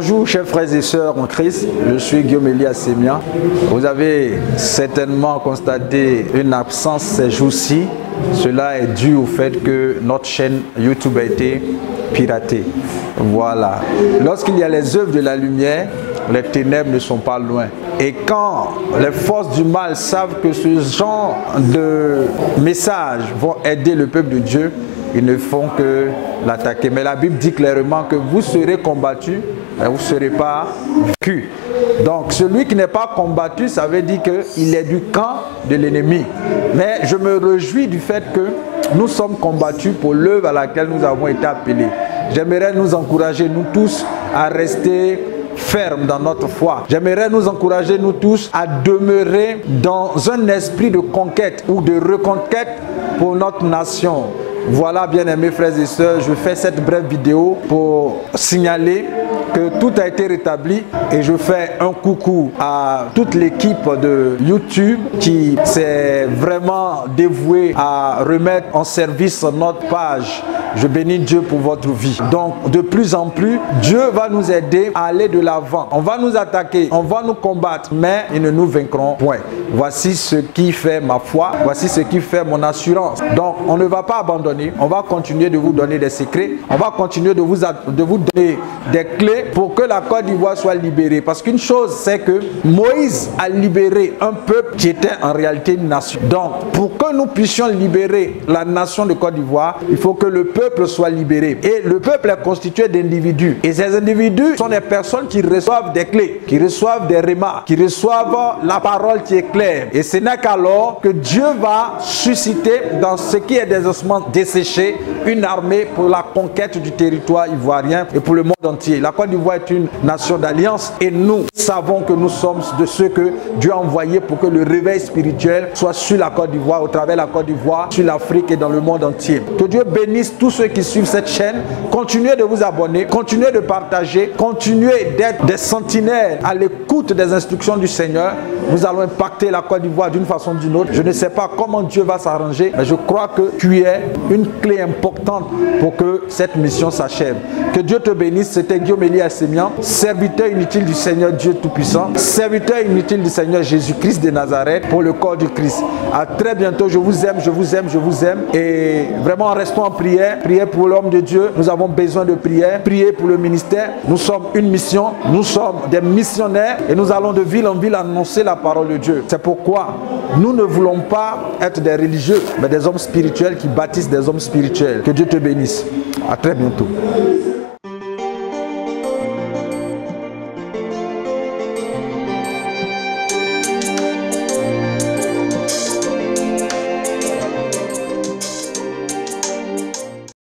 Bonjour chers frères et sœurs en Christ, je suis Guillaume Elie Assemia. Vous avez certainement constaté une absence ces jours-ci. Cela est dû au fait que notre chaîne YouTube a été piratée. Voilà. Lorsqu'il y a les œuvres de la lumière, les ténèbres ne sont pas loin. Et quand les forces du mal savent que ce genre de messages vont aider le peuple de Dieu, ils ne font que l'attaquer. Mais la Bible dit clairement que vous serez combattus, mais vous ne serez pas vaincus. Donc celui qui n'est pas combattu, ça veut dire qu'il est du camp de l'ennemi. Mais je me réjouis du fait que nous sommes combattus pour l'œuvre à laquelle nous avons été appelés. J'aimerais nous encourager, nous tous, à rester ferme dans notre foi. J'aimerais nous encourager, nous tous, à demeurer dans un esprit de conquête ou de reconquête pour notre nation. Voilà, bien-aimés frères et sœurs, je fais cette brève vidéo pour signaler que tout a été rétabli et je fais un coucou à toute l'équipe de YouTube qui s'est vraiment dévouée à remettre en service notre page. Je bénis Dieu pour votre vie. Donc, de plus en plus, Dieu va nous aider à aller de l'avant. On va nous attaquer, on va nous combattre, mais ils ne nous vaincront point. Voici ce qui fait ma foi, voici ce qui fait mon assurance. Donc, on ne va pas abandonner, on va continuer de vous donner des secrets, on va continuer de vous donner des clés pour que la Côte d'Ivoire soit libérée. Parce qu'une chose, c'est que Moïse a libéré un peuple qui était en réalité une nation. Donc, pour que nous puissions libérer la nation de Côte d'Ivoire, il faut que le peuple soit libéré. Et le peuple est constitué d'individus. Et ces individus sont des personnes qui reçoivent des clés, qui reçoivent des remarques, qui reçoivent la parole qui est claire. Et ce n'est qu'alors que Dieu va susciter dans ce qui est des ossements desséchés une armée pour la conquête du territoire ivoirien et pour le monde entier. La Côte d'Ivoire est une nation d'alliance et nous savons que nous sommes de ceux que Dieu a envoyés pour que le réveil spirituel soit sur la Côte d'Ivoire, au travers de la Côte d'Ivoire, sur l'Afrique et dans le monde entier. Que Dieu bénisse tous ceux qui suivent cette chaîne. Continuez de vous abonner, continuez de partager, continuez d'être des sentinelles à l'écoute des instructions du Seigneur. Nous allons impacter la Côte d'Ivoire d'une façon ou d'une autre. Je ne sais pas comment Dieu va s'arranger, mais je crois que tu es une clé importante pour que cette mission s'achève. Que Dieu te bénisse. C'était Guillaume Elie Assemia, serviteur inutile du Seigneur Dieu Tout-Puissant, serviteur inutile du Seigneur Jésus-Christ de Nazareth pour le corps du Christ. À très bientôt. Je vous aime, je vous aime, je vous aime. Et vraiment, restons en prière. Priez pour l'homme de Dieu. Nous avons besoin de prière. Priez pour le ministère. Nous sommes une mission. Nous sommes des missionnaires et nous allons de ville en ville annoncer la parole de Dieu. C'est pourquoi nous ne voulons pas être des religieux, mais des hommes spirituels qui bâtissent des hommes spirituels. Que Dieu te bénisse. À très bientôt.